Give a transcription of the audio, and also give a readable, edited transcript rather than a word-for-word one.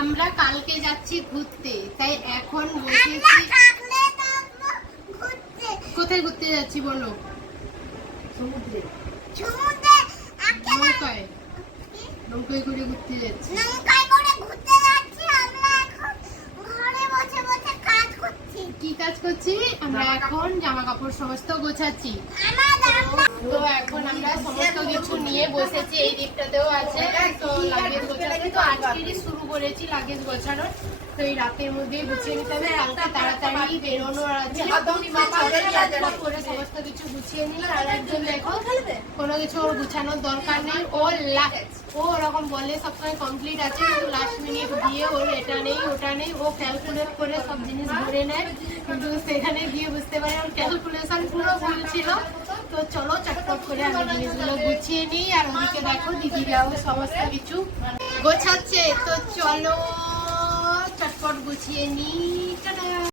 আমরা কালকে যাচ্ছি ঘুরতে, তাই এখন বসেছি। কোথায় ঘুরতে যাচ্ছি বলো? সমুদ্রে। নৌকায় নৌকায় করে ঘুরতে যাচ্ছি। কি কাজ করছি? আমরা এখন জামা কাপড় সমস্ত গোছাচ্ছি। তো এখন আমরা সমস্ত কিছু নিয়ে বসেছি, এই দিকটাতেও আছে। তো লাগেজ গোছাতে তো আজকেরই শুরু করেছি লাগেজ গোছানোর। তো এই রাতের মধ্যেই গুছিয়ে নিতে হবে, কালকে তাড়াতাড়ি বেরোনোর আছে। করে সমস্ত কিছু গুছিয়ে নিই। আর একজন দেখো কোনো কিছু ওর গুছানোর দরকার নেই, ও ওরকম বলে সবসময় কমপ্লিট আছে, কিন্তু লাস্ট মিনিট দিয়ে ওর এটা নেই ওটা নেই, ও ক্যালকুলেট করে সব জিনিস ভরে নেয়, কিন্তু সেখানে গিয়ে বুঝতে পারে ওর ক্যালকুলেশন পুরো ভুল ছিল। তো চলো চটপট করে আমি জিনিসগুলো গুছিয়ে নিই। আর ওদিকে দেখো দিদিরাও সমস্ত কিছু গোছাচ্ছে, তো চলো চটপট গুছিয়ে নিই। টাটা।